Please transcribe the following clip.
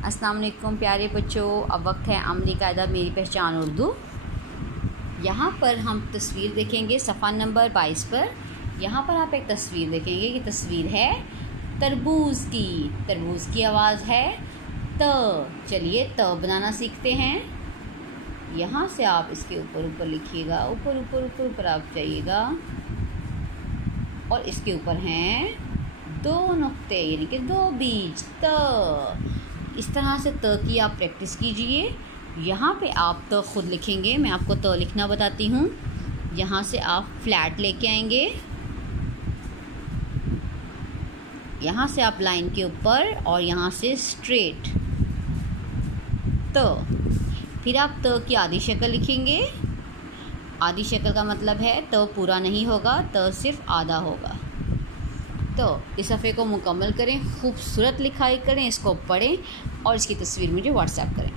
अस्सलाम वालेकुम प्यारे बच्चों, अब वक्त है अमली कायदा मेरी पहचान उर्दू। यहाँ पर हम तस्वीर देखेंगे सफ़ा नंबर 22 पर। यहाँ पर आप एक तस्वीर देखेंगे कि तस्वीर है तरबूज़ की। तरबूज़ की आवाज़ है त। चलिए त बनाना सीखते हैं। यहाँ से आप इसके ऊपर ऊपर लिखिएगा, ऊपर ऊपर ऊपर ऊपर आप जाइएगा और इसके ऊपर हैं 2 नुक्ते यानी कि 2 बीज त। इस तरह से त की आप प्रैक्टिस कीजिए। यहाँ पे आप त खुद लिखेंगे, मैं आपको त लिखना बताती हूँ। यहाँ से आप फ्लैट लेके आएंगे, यहाँ से आप लाइन के ऊपर और यहाँ से स्ट्रेट त। फिर आप त की आधी शक्ल लिखेंगे। आधी शक्ल का मतलब है त पूरा नहीं होगा, त सिर्फ आधा होगा। तो इस सफ़े को मुकम्मल करें, खूबसूरत लिखाई करें, इसको पढ़ें और इसकी तस्वीर मुझे व्हाट्सएप करें।